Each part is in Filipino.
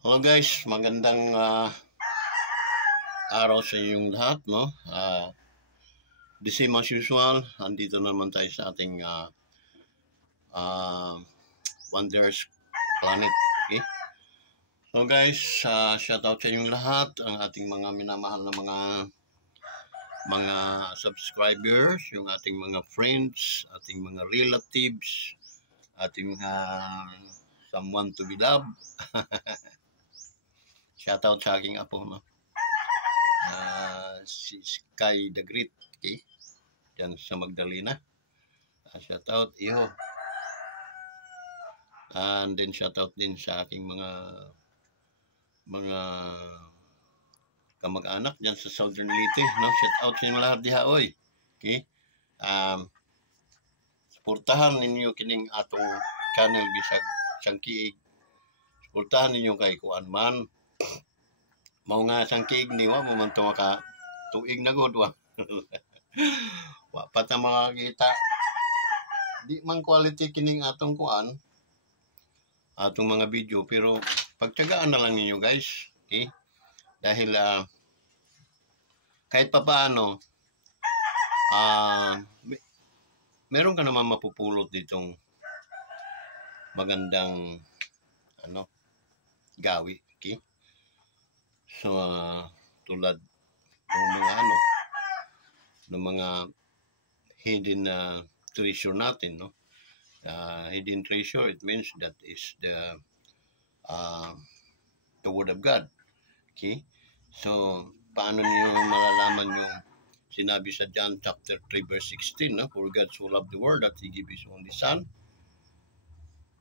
Hello guys, magandang araw sa inyong lahat, no? The same as usual, andito naman tayo sa ating uh, Wonders Planet, okay? So guys, shout out sa inyong lahat, ang ating mga minamahal na mga subscribers, yung ating mga friends, ating mga relatives, ating someone to be loved. Shout out sa aking apo, no? Si Sky the Great, okay? Diyan sa Magdalena. Shout out, iho. And then shout out din sa aking mga kamag-anak diyan sa Southern Leyte, no? Shout out sa inyo lahat diha, oy. Okay? Suportahan ninyo kining atong channel bisag sangkiig. Suportahan ninyo kay kuan man. Mao nga sangkiig ni wa mo man to maka tuig na god wa. Wa pa ta makakita. Di man quality kining atong kuan, atong mga video, pero pagtiyagaan na lang ninyo guys, okay? Dahil kahit pa paano meron ka naman mapupulot ditong magandang gawi, okay? So tulad ng mga hidden treasure natin, no? Hidden treasure, it means that is the Word of God. Okay? So, paano niyo malalaman yung sinabi sa John chapter 3 verse 16, no? For God so loved the world that He gave His only Son,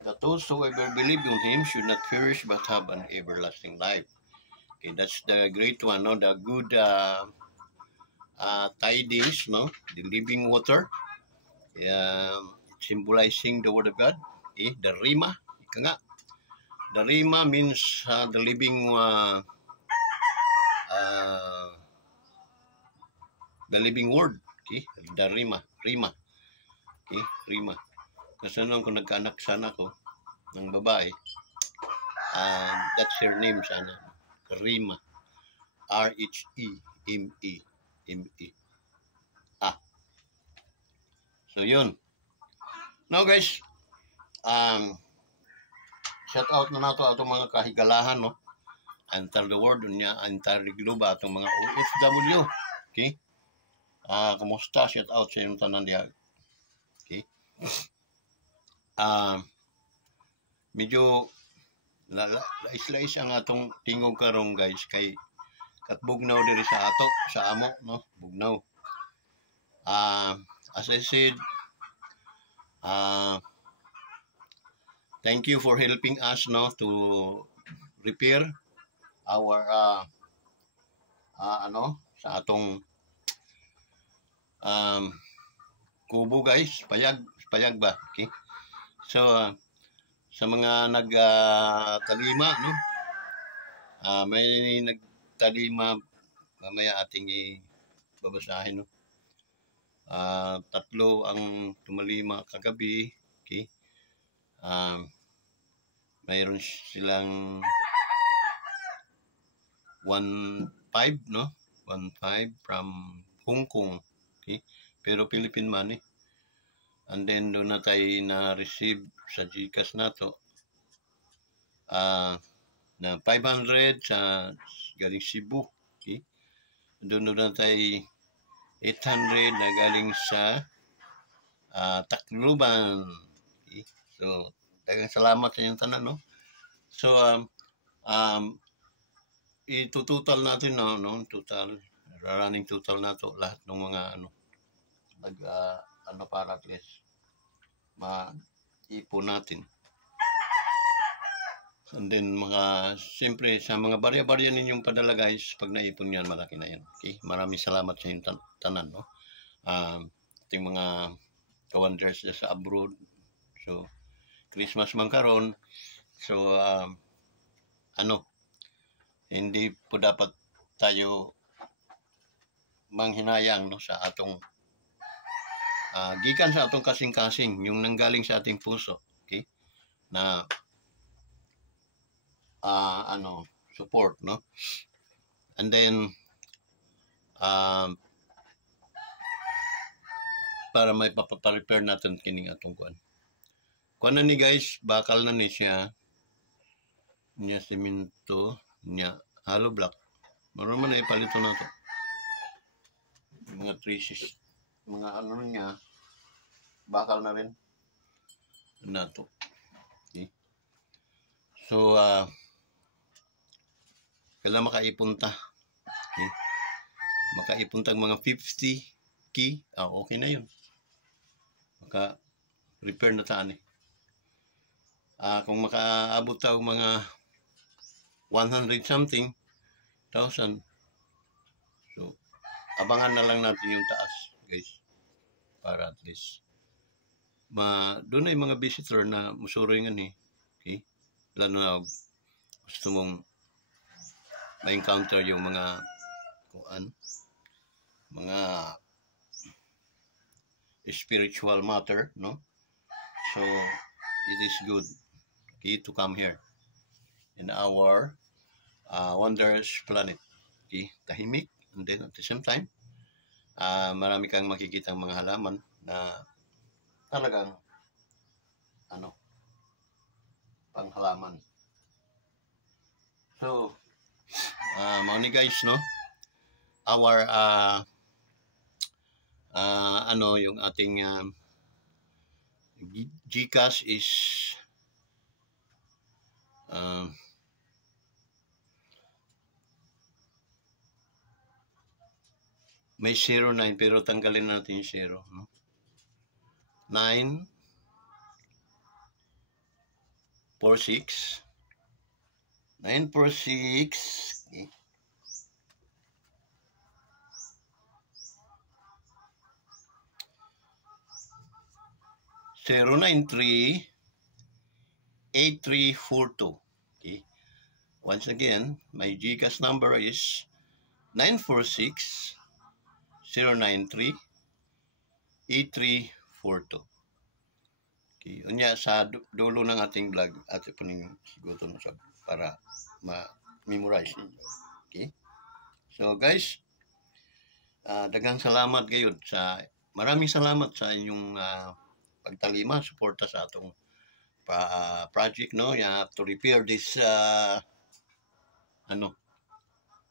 that whosoever believe in Him should not perish but have an everlasting life. Okay, that's the great one, no? The good tidings, no? The living water, symbolizing the Word of God. Okay? The Rima, ika nga. The Rima means the living the living word. Okay? The Rima. Okay? Rima. Kasi nung kung nagkaanak sana ko ng babae, that's her name sana. Rima. R-H-E-M-E. M-E. So yun. Now guys, shout out na nato atong mga kahigalahan, no? Antar the world niya, antar the globe, atong mga OFW. Okay? Kumusta? Shout out sa inyong tanan diha. Okay? Medyo lais-lais ang atong tingog karong guys, kay katbugnaw diri sa ato, sa amo, no? Bugnaw. As I said, thank you for helping us, no, to repair our sa atong kubo guys, payag ba, okay? So sa mga nagtalima, no, may nagtalima, mamaya ating babasahin, no. 3 ang tumalima kagabi, okay? Mayroon silang 1.5, no? 1.5 from Hong Kong, okay? Pero Philippine money. And then doon na tayo na-receive sa GCash na to na 500 sa galing Cebu, okay? Doon na tayo 800 na galing sa Tacloban, okay? So daghang salamat sa inyong tanan, no? So itutotal natin, no, total running total nato lahat ng mga para at least maipon natin. And then siyempre sa mga barya-barya ninyong padala guys, pag naipon yan, malaki na yan. Okay? Maraming salamat sa inyong tanan, no? Ating mga ka-wonders sa abroad. So Christmas man karon. So hindi po dapat tayo manghinayang, no, sa atong gikan sa atong kasing-kasing, yung nanggaling sa ating puso, okay? Na support, no? And then para may paparepair natin kining atong kuan. Kuan na ni guys, bakal na ni siya niya semento niya hollow block. Maron man na ipalito na to. Mga traces, mga ano niya, bakal na rin na to. Okay. So, kailangan makaipunta. Okay. Makaipunta mga 50 key. Okay na yun. Maka-repair na taan eh. Kung makaabot tayo mga 100 something thousand, so abangan na lang natin yung taas, guys, para at least doon ay mga visitor na musuringan eh. Okay? Lalo na gusto mong ma-encounter yung mga mga spiritual matter, no? So it is good, okay, to come here in our wondrous planet. Okay? Tahimik, and then at the same time marami kang makikitang mga halaman na talagang panghalaman. So mga ni guys, no, our yung ating GCash is may 09 pero tanggalin natin yung 0, no? 9 46 946 okay. 093 8342. Okay. Once again, my GCash number is 946 093 8342. Okay. Unya sa dulo ng ating vlog ato po ning siguton sa para ma-memorize ninyo. Okay? So guys, daghang salamat gayud maraming salamat sa inyong pagtalima, suporta sa atong project, no? You have to repair this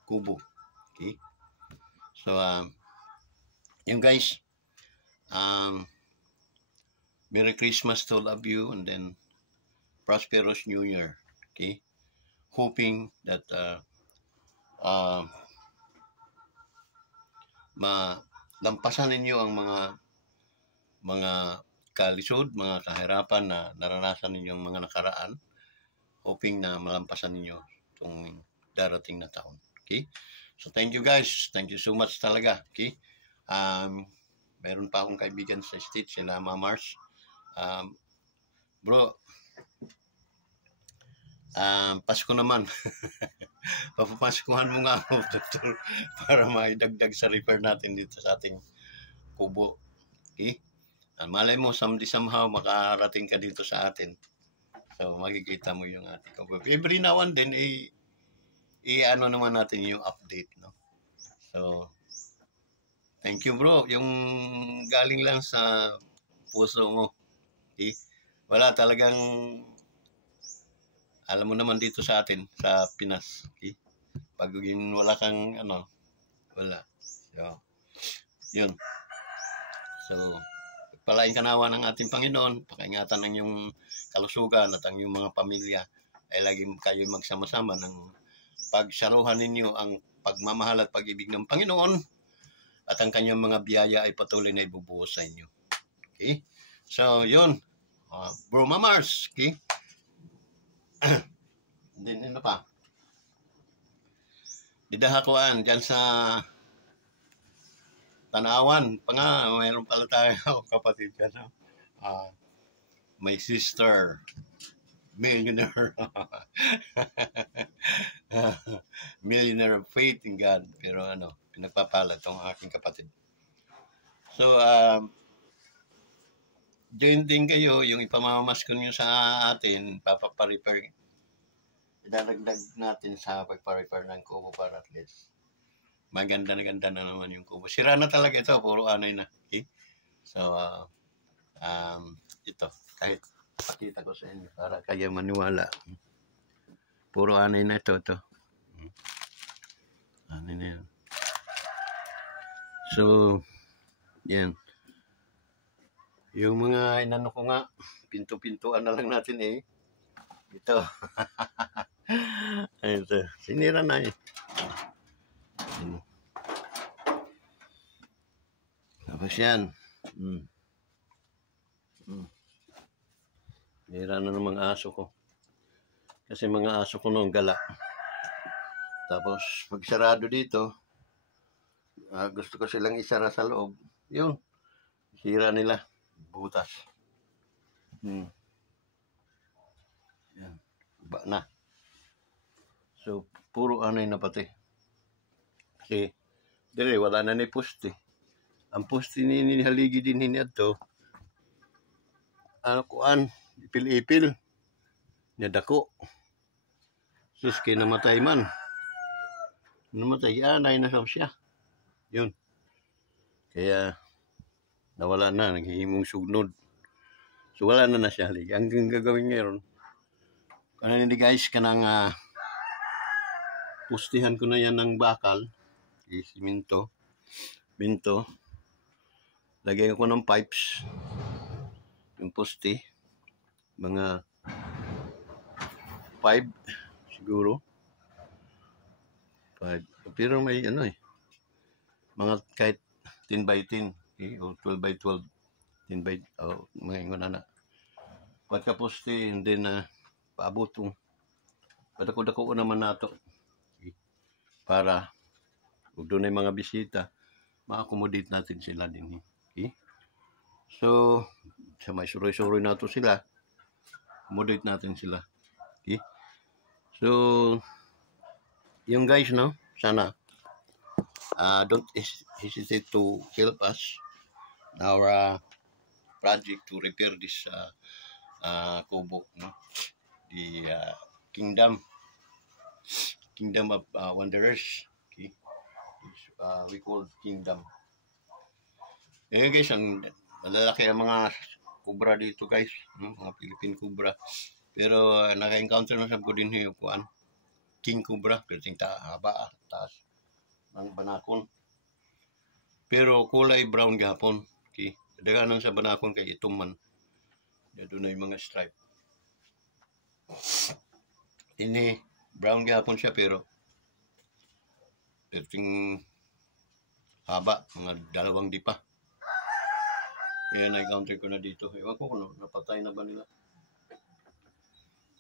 kubo. Okay? So yung guys, Merry Christmas to all of you, and then prosperous New Year. Okay? Hoping that malampasan ninyo ang mga kalisod, mga kahirapan na naranasan ninyong mga nakaraan. Hoping na malampasan ninyo itong darating na taon. Okay? So thank you guys. Thank you so much talaga. Okay? Meron pa akong kaibigan sa States, sila Mamars. Bro, Pasko naman. Papapaskuhan mo nga ako, Dr. para maidagdag sa repair natin dito sa ating kubo. Okay? Malay mo, somehow makarating ka dito sa atin. So, makikita mo yung ating kubo. Every now and then, ano naman natin yung update, no? So, thank you, bro. Yung galing lang sa puso mo. Okay? Wala talagang, alam mo naman dito sa atin, sa Pinas. Okay? Pag wala kang, wala. So, yun. So, palaing kanawa ng ating Panginoon, pakaingatan ng yung kalusugan at ang yung mga pamilya ay lagi kayo magsama-sama ng pagsaruhan ninyo ang pagmamahal at pag-ibig ng Panginoon at ang kanyang mga biyaya ay patuloy na ibubuhos sa inyo. Okay? So, yun. Bro Mamars. Okay? Then, ano pa? Didahakuan dyan sa Tanawan. Mayroon pala tayo kapatid dyan. My sister. Millionaire. Millionaire of faith in God. Pero pinagpapala itong aking kapatid. So, join din kayo, yung ipamamaskon nyo sa atin, paparepair. idadagdag natin sa pagpa-repair ng kubo para at least maganda na ganda na naman yung kubo. Sira na talaga ito, puro anay na. Okay? So, ito, kahit pakita ko sa inyo para kayo maniwala. Puro anay na ito. Anay na yan. So, yan. Yung mga inano ko nga, pinto-pintuan na lang natin eh. Ito. Ito. Sinira na eh. Tapos yan. Sinira na ng mga aso ko. Kasi mga aso ko noong gala. Tapos magsarado dito. Gusto ko silang isara sa loob. Yun. Sira nila. Butas. Yan. Ba na. So, puro anay na pati. Kasi, dire, wala na ni poste. Ang poste ni haligi din niya to. Kuan, ipil-ipil. Nadako. Sus, kaya namatay man. Namatay, anay na siya. Yun. Kaya, nawala na, naghihimong sugnod. So, wala na siya haligi. Ang gagawin ngayon, kanina guys, kanang pustihan ko na yan ng bakal, siminto, minto, lagyan ko ng pipes, yung poste, mga 5 siguro, 5, pero may ano eh, mga kahit 10 by 10, okay? O 12 by 12, 10 by, mga ingon na. Pagka poste, hindi na paabotong, padako-dako naman nato. Okay? Para, kung doon ay mga bisita, ma-accommodate natin sila din. Okay? So, sa may suroy-suroy nato sila, accommodate natin sila. Okay? So, yung guys, no, sana, don't hesitate to help us in our project to repair this kubo, no? The Kingdom of Wanderers. Okay? We call Kingdom. Eh guys, ang malalaki ang mga kubra dito guys, no? Mga Philippine kubra. Pero naka-encounter na sa ko din yung kuan, King Cobra, kasi haba, taas ng banakon. Pero kulay brown gahapon. Okay? Daganan sa banakon kay ituman. Doon na yung mga stripe. Ini brown gahapon siya pero ting haba, mga 2 dipa. Kaya na-encounter ko na dito. Ewan ko kung napatay na ba nila.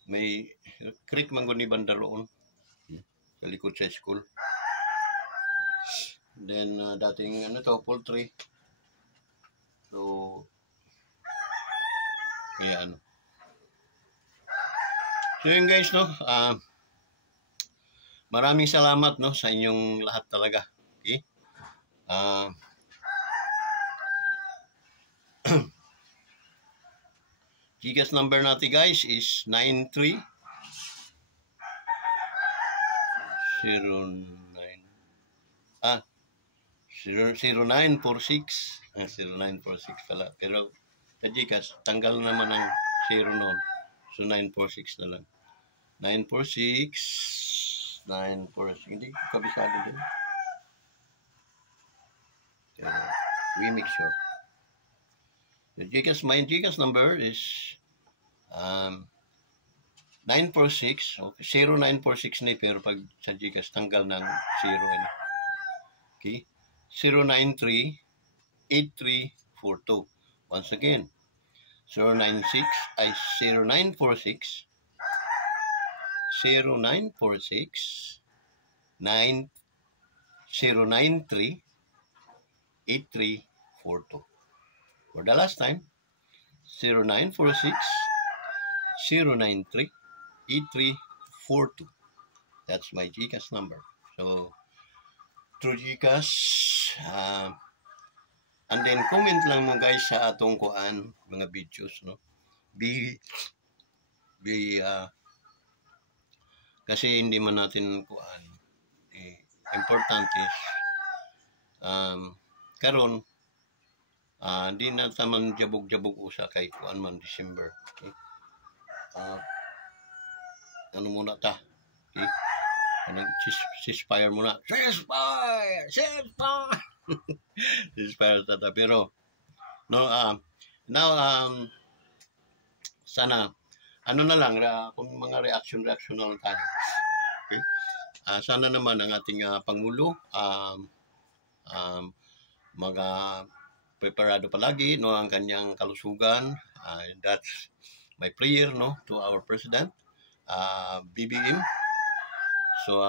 May creek man ni banda roon sa likod sa school. Then dating poultry. So kaya so yun guys, no, maraming salamat, no, sa inyong lahat talaga. Okay? GCash number natin guys is 9309 0946 0946 pala, pero sa GCash tanggal naman ang 0 noon, so 946 na lang. 946 hindi ko kabisado din. We make sure. The my GCash number is 946, okay, 0946 ni, pero pag sa GCash tanggal ng 0 ano. Okay? 093-8342. Once again, 0946 0946 0946 093 8342. For the last time, 0946 093 8342. That's my GCash number. So, through GCash, and then comment lang mo guys sa atong kuan mga videos, no? Be Kasi hindi man natin kuan. Important is karon di na taman jabog-jabog usa kay kuan man December. Okay? Ano muna ta? Okay? Ceasefire muna. Ceasefire! Ceasefire! Ceasefire tata. Pero, no, now, sana, ano na lang, kung mga reaction na lang tayo. Okay? Sana naman ang ating Pangulo, mga preparado palagi, no, ang kanyang kalusugan. That's my prayer, no, to our President, BBM. So,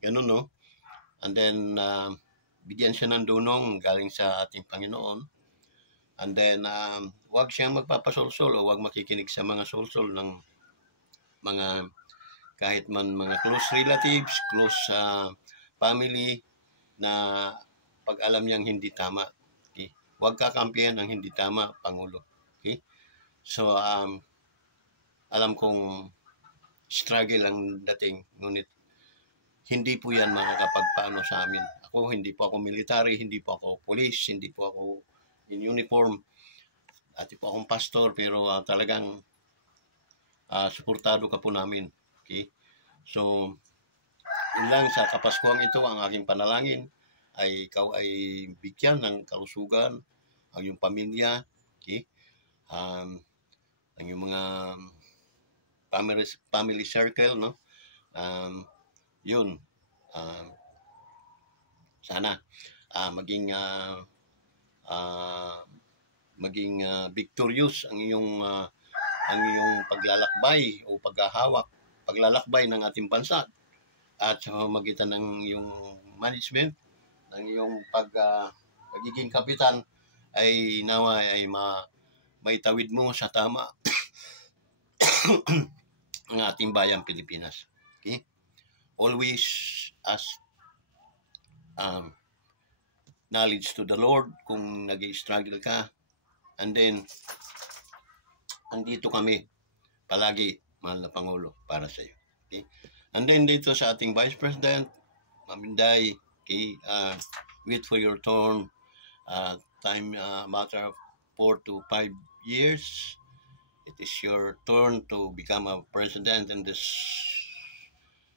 ganun, no? And then, bigyan siya ng dunong galing sa ating Panginoon. And then, huwag siyang magpapasolsol o huwag makikinig sa mga solsol ng mga kahit man mga close relatives, close family na pag alam niyang hindi tama. Okay? Huwag kakampihan ang hindi tama, Pangulo. Okay? So, alam kong struggle ang dating, ngunit hindi po yan makakapagpaano sa amin. Hindi po ako military, hindi po ako police, hindi po ako in uniform. Dati po akong pastor, pero talagang suportado ka po namin. Okay? So, yun lang sa Kapaskuhang ito, ang aking panalangin ay ikaw ay bigyan ng kalusugan, ang iyong pamilya, okay? Ang iyong mga family circle, no? Yun. Sana maging victorious ang iyong paglalakbay o paglalakbay ng ating bansa at sa pamamagitan ng iyong management, ng iyong pagiging kapitan ay nawa ay maitawid mo sa tama ang ating bayang Pilipinas. Okay? Always ask knowledge to the Lord kung nag-struggle ka. And then, andito kami palagi, mahal na Pangulo, para sa iyo. Okay? And then dito sa ating Vice President, Ma'am Inday, okay, wait for your turn. Time matter of 4 to 5 years. It is your turn to become a president in this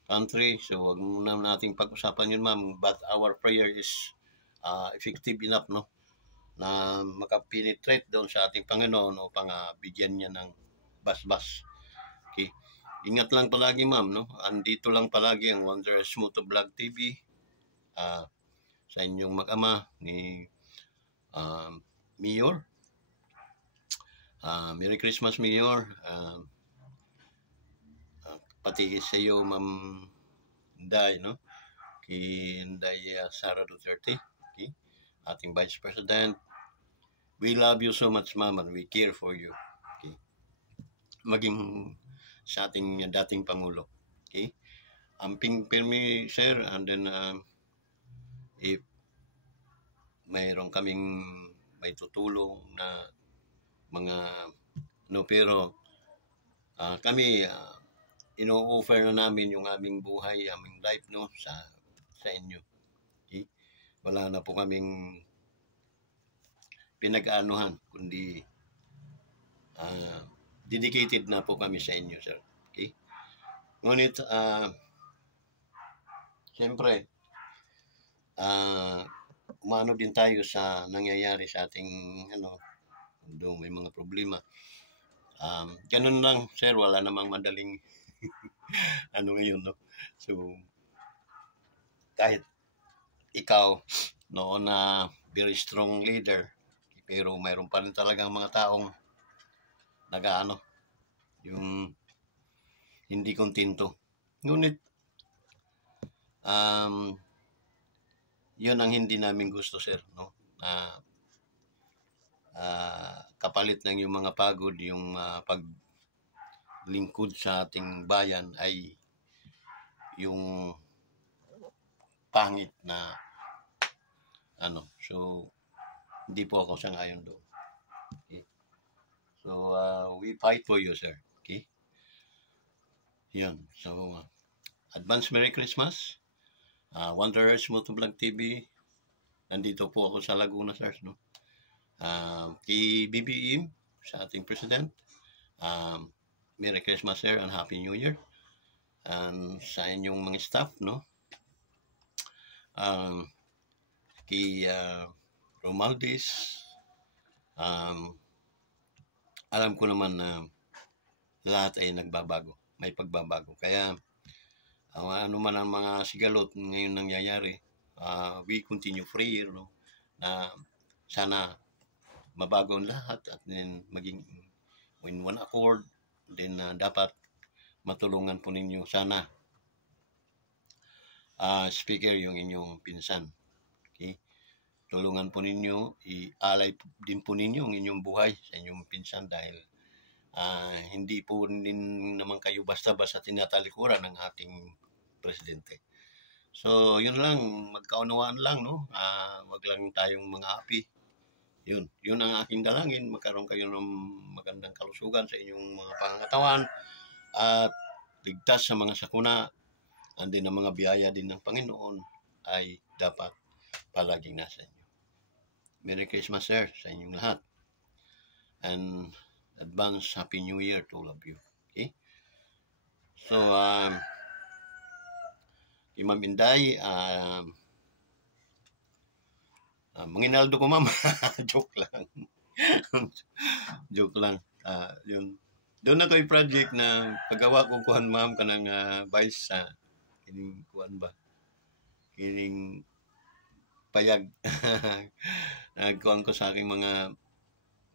country. So, wag muna nating pag-usapan yun, ma'am. But our prayer is effective enough, no? Na makapenetrate doon sa ating Panginoon upang bigyan niya ng basbas. Okay. Ingat lang palagi, ma'am, no? Andito lang palagi ang Wondrous Moto Vlog TV sa inyong mag-ama ni Mayor. Merry Christmas, Mayor. Pati sa iyo, Ma'am Inday, no? Kay Inday Sara Duterte, okay? Ating Vice President. We love you so much, ma'am, and we care for you. Okay? Maging sa ating dating Pangulo. Okay? Amping pirmi, sir, and then if mayroon kaming may tutulong na mga pero kami ino-offer na namin yung aming buhay, aming life, no, sa inyo. Okay? Wala na po kaming pinag-aanuhan, kundi dedicated na po kami sa inyo, sir. Okay? Ngunit, siyempre, umano din tayo sa nangyayari sa ating, doon may mga problema. Ganun lang, sir, wala namang madaling ngayon, no? So, kahit ikaw, noon na very strong leader, pero mayroon pa rin talagang mga taong yung hindi kontento. Ngunit, yun ang hindi namin gusto, sir, no? Kapalit ng yung mga pagod, yung paglingkod sa ating bayan ay yung pangit na so hindi po ako sang-ayon doon. Okay? So we fight for you, sir. Okay? Yun. So, advance Merry Christmas. Wanderers Motovlog TV. Nandito po ako sa Laguna, sir. No? Kay BBM, sa ating President. Merry Christmas, sir, and Happy New Year. And sa inyong mga staff, no? Kay Romaldis, alam ko naman na lahat ay nagbabago. May pagbabago. Kaya, ano man ang mga sigalot ngayon nangyayari, we continue prayer, no? Na sana mabago ang lahat at then maging in one accord, then dapat matulungan po ninyo sana speaker yung inyong pinsan. Okay? Tulungan po ninyo, i-alay din po ninyo ang inyong buhay sa inyong pinsan dahil hindi po din naman kayo basta-basta tinatalikuran ng ating presidente. So, yun lang, magkaunawaan lang, no? Wag lang tayong mga api. Yun ang aking dalangin, magkaroon kayo ng magandang kalusugan sa inyong mga pangangatawan at ligtas sa mga sakuna, and then ang mga biyaya din ng Panginoon ay dapat palaging nasa inyo. Merry Christmas, sir, sa inyong lahat. And advance Happy New Year to all of you. Okay? So, Imam Inday, manginaldo ko, ma'am. Joke lang. Joke lang. Yun. Doon na ko'y project na paggawa ko kuhan, ma'am, kanang vice sa kining kuhan ba? Kining payag. Nagkuhan ko sa aking mga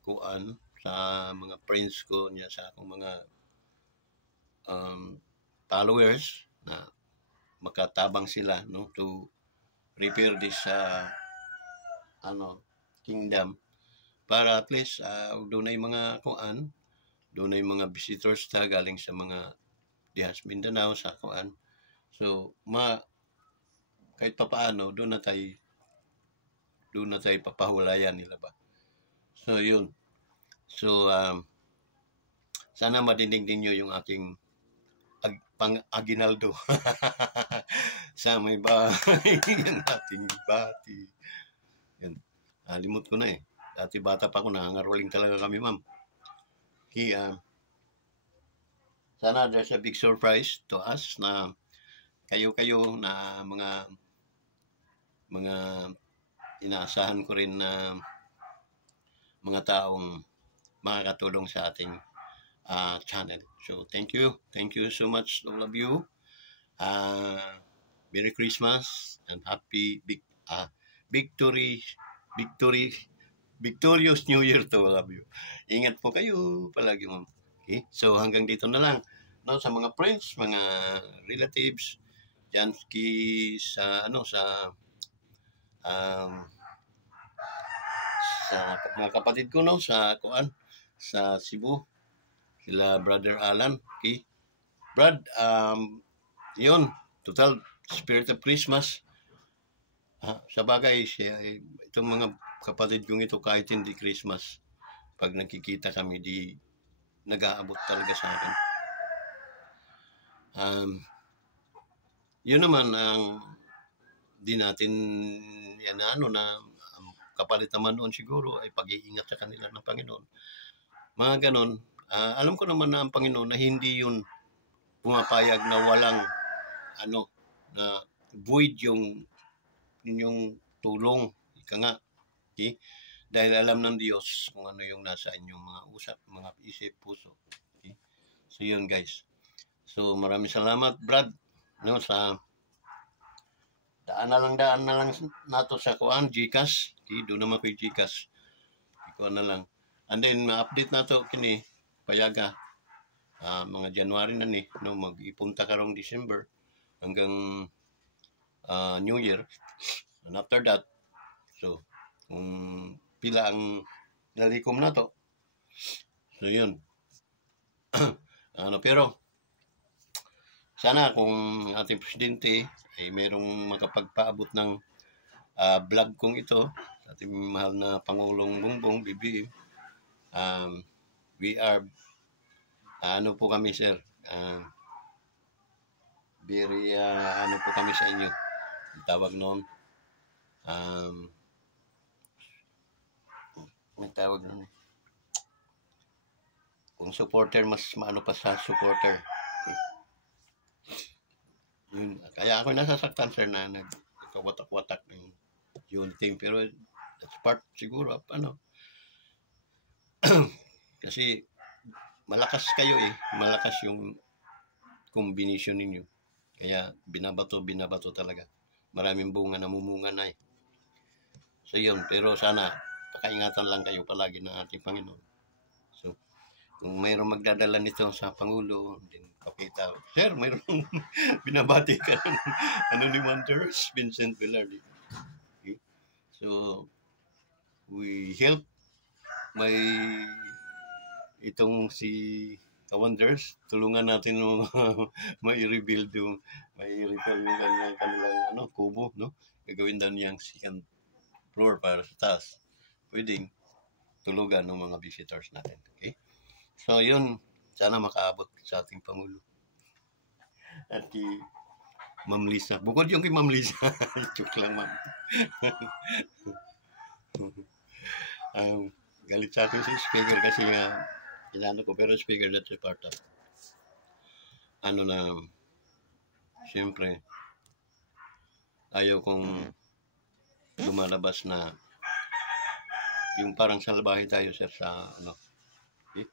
kuhan, sa mga friends ko niya, sa akong mga followers na makatabang sila, no, to repair this kingdom para at least doon ay mga kuan, doon ay mga visitors ta galing sa mga dihas Mindanao sa kuan. So kahit papaano doon na tayo papahulayan nila ba. So yun. So sana madinig ninyo yung aking pang-aginaldo sa may bahay ng ating bati. Yan. Limot ko na eh. Dati bata pa ako, nangangaroling talaga kami, ma'am. Sana there's a big surprise to us na kayo na mga inaasahan ko rin na mga taong makakatulong sa ating channel. So, thank you. Thank you so much, all of you. Merry Christmas and happy victorious New Year to all of you. Ingat po kayo palagi, ma'am. Okay? So, hanggang dito na lang. No, sa mga friends, mga relatives, dyan sa mga kapatid ko, no, sa Cebu, sila Brother Alan. Okay? Brad, yun, total spirit of Christmas. Sa bagay, itong mga kapatid kong ito, kahit hindi Christmas, pag nakikita kami, di nag-aabot talaga sa akin. Yun naman ang di natin yan na kapalit naman noon siguro ay pag-iingat sa kanila ng Panginoon. Mga ganon, alam ko naman na ang Panginoon na hindi yun pumapayag na walang na void yung inyong tulong. Ika nga. Okay? Dahil alam ng Diyos kung ano yung nasa inyong mga usap, mga isip, puso. Okay? So yun, guys. So maraming salamat, Brad, no, sa daan na lang nato sa kuan GCash. Okay? Doon naman ko yung GCash. Kuan na lang. And then ma-update nato kini payaga. Mga January na ni, no, mag-ipunta karong December hanggang New Year. And after that, so kung pila ang nalikom na to, so yun. Pero sana kung ating presidente ay merong makapagpaabot ng vlog kong ito sa ating mahal na Pangulong Bongbong BBM, we are po kami, sir, very, ano po kami sa inyo. Ang tawag noon, may tawag noon. Kung supporter, mas maano pa sa supporter. Yun. Kaya ako nasasaktan, sir, na nagkawatak-watak ng yun team. Pero that's part siguro, ano. Kasi malakas kayo eh. Malakas yung combination ninyo. Kaya binabato talaga. Maraming bunga, namumunga na eh. So yun, pero sana pakaingatan lang kayo palagi ng ating Panginoon. So, kung mayroong magdadala nito sa Pangulo, din pakita, sir, mayroong binabati ka ng ano ni Wonders, Vincent Velarde. Okay? So, we help may itong si Wonders, tulungan natin may rebuild yung may repair yung kanilang ano, kubo, no? Gagawin daw niyang second floor para sa taas. Pwedeng tulugan ng mga visitors natin. Okay? So, yun. Sana makaabot sa ating Pangulo. At kay Ma'am Lisa. Bukod yung kay Ma'am Lisa. Joke lang, ma'am. Galit sa akin si speaker kasi nga inano ko. Pero speaker, that's a part of ano na siyempre ayaw kong lumalabas na yung parang salbahe tayo, sir, sa ano. Okay?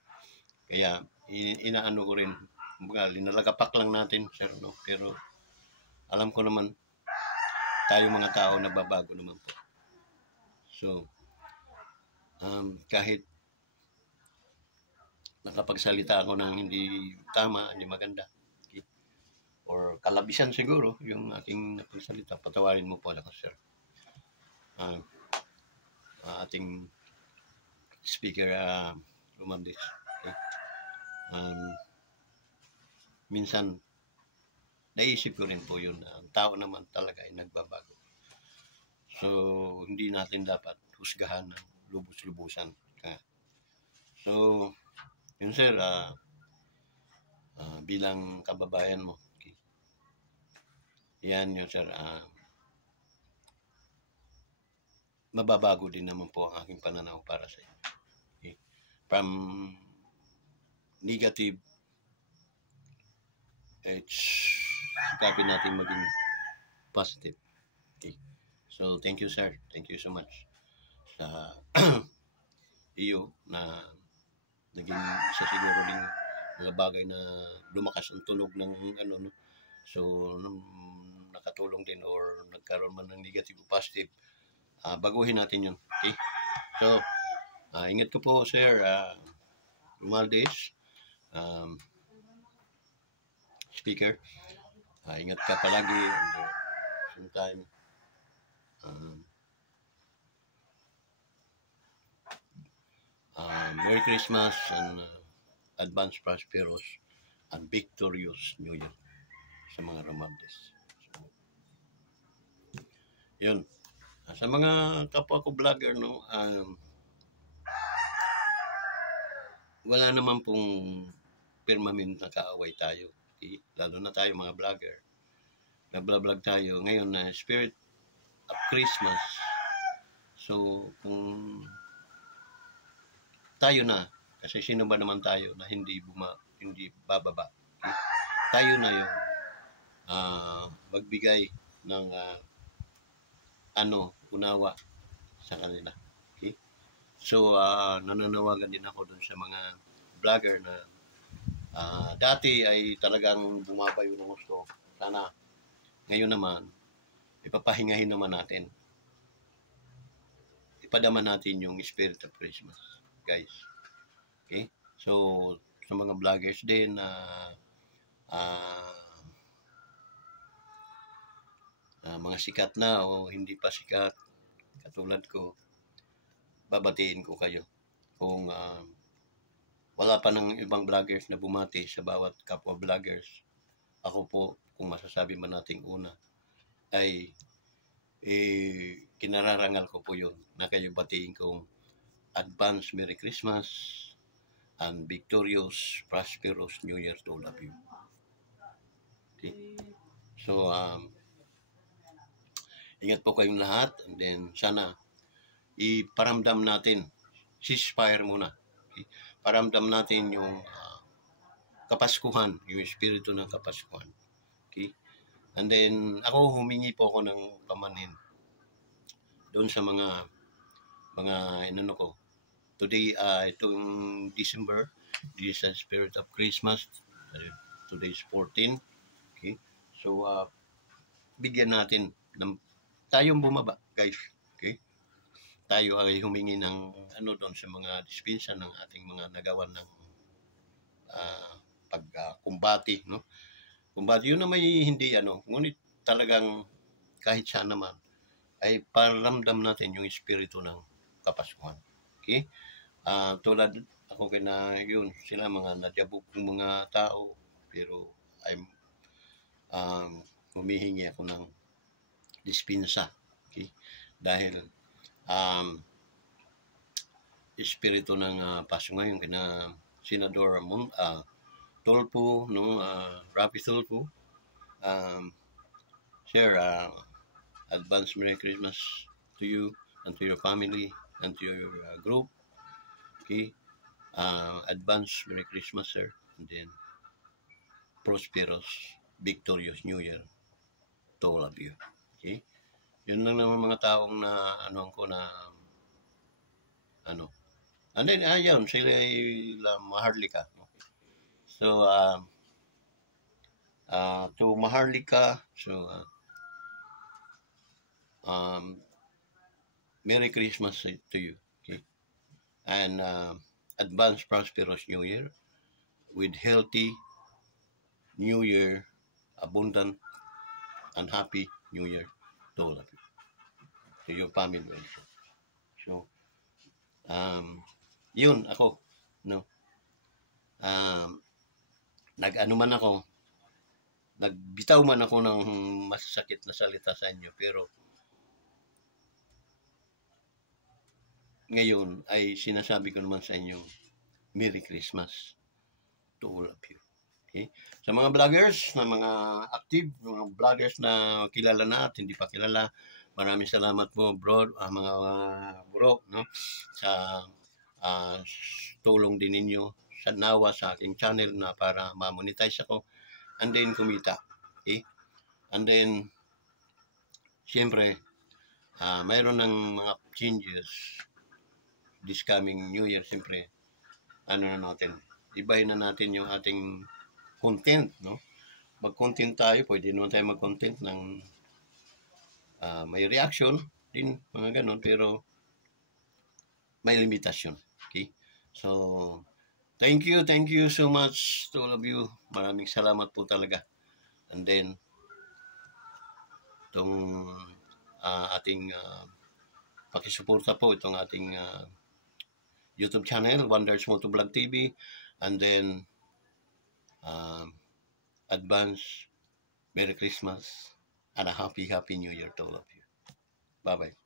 Kaya inaano ko rin, linalagapak lang natin, sir, no? Pero alam ko naman tayo mga tao nagbabago naman po. So kahit nakapagsalita ako ng hindi tama, hindi maganda, okay? Or kalabisan siguro yung aking napagsalita, patawarin mo po ako, sir. Ating speaker, Lumandis. Okay? Minsan, naisip ko rin po yun. Ang tao naman talaga ay nagbabago. So, hindi natin dapat husgahan ng lubos-lubusan. So, yun, sir, bilang kababayan mo, okay? Yan yun, sir. Mababago din naman po ang aking pananaw para sa inyo. Okay? From negative, sikapin natin maging positive. Okay? So, thank you, sir. Thank you so much sa iyo na naging isa siguro din mga bagay na lumakas ang tunog ng ano, no? So, nakatulong din or nagkaroon man ng negative o positive, baguhin natin yun. Okay? So, ingat ko po, sir, Romualdez, speaker. Ingat ka palagi and same time, Merry Christmas and advance prosperous and victorious New Year sa mga Romualdez. So, yun. Sa mga kapwa ko vlogger, no, wala naman pong permanent na kaaway tayo. Okay? Lalo na tayo mga vlogger. Nag-vlog tayo ngayon na Spirit of Christmas. So, kung tayo na, kasi sino ba naman tayo na hindi bababa. Okay? Tayo na yung magbigay ng unawa sa kanila. Okay? So, nananawagan din ako dun sa mga vlogger na dati ay talagang bumabayo ng gusto. Sana ngayon naman, ipapahingahin naman natin. Ipadaman natin yung Spirit of Christmas, guys. Okay? So, sa mga vloggers din na mga sikat na o hindi pa sikat, katulad ko, babatiin ko kayo. Kung wala pa ng ibang vloggers na bumati sa bawat kapwa vloggers, ako po, kung masasabi man nating una, ay kinararangal ko po yun na kayo batiin kong advance Merry Christmas and victorious, prosperous New Year to all of you. Okay? So, ingat po kayong lahat. And then, sana iparamdam natin, ceasefire muna. Okay? Paramdam natin yung kapaskuhan, yung espiritu ng kapaskuhan. Okay? And then, ako humingi po ako ng pamanhin doon sa mga inano ko. Today, itong December, this is the spirit of Christmas. Today is 14. Okay? So, bigyan natin ng tayong bumaba, guys. Okay? Tayo ay humingi ng doon sa mga dispensa ng ating mga nagawan ng pagkumbati, no? Kumbati yun na may hindi ngunit talagang kahit saan naman ay paramdam natin yung espiritu ng Kapaskuhan. Okay? Tulad ako yun, sila mga nadyabog ng mga tao, pero I'm humihingi ako ng dispensa. Okay? Dahil espiritu ng Pasko ngayon kina Senador Tulfo, no, Rapi Tulfo. Sir, advance Merry Christmas to you and to your family and to your group. Okay? Advance Merry Christmas, sir. And then, prosperous, victorious New Year to all of you. Okay? Yun lang naman mga taong na ko na and then ayun sila Maharlika, no? So to Maharlika, so Merry Christmas to you, okay? And advance prosperous New Year with healthy New Year, abundant and happy New Year to all of you, to your family also. So yun ako, no, nagbitaw man ako ng masasakit na salita sa inyo, pero ngayon ay sinasabi ko naman sa inyo, Merry Christmas to all of you. Okay? Sa mga vloggers, na mga active, mga vloggers na kilala na at hindi pa kilala, maraming salamat po, bro, mga bro, no, sa tulong din ninyo sa nawa sa aking channel na para ma-monetize ako and then kumita. Okay? And then, siyempre, mayroon ng mga changes this coming New Year. Siyempre, ibahin na natin yung ating content, no? Mag-content tayo, pwede naman tayo mag-content ng may reaction din, mga ganun, pero may limitasyon. Okay? So, thank you so much to all of you. Maraming salamat po talaga. And then, itong ating pakisuporta po, itong ating YouTube channel, Wonders Motovlog TV. And then, advance Merry Christmas and a happy New Year to all of you. Bye-bye.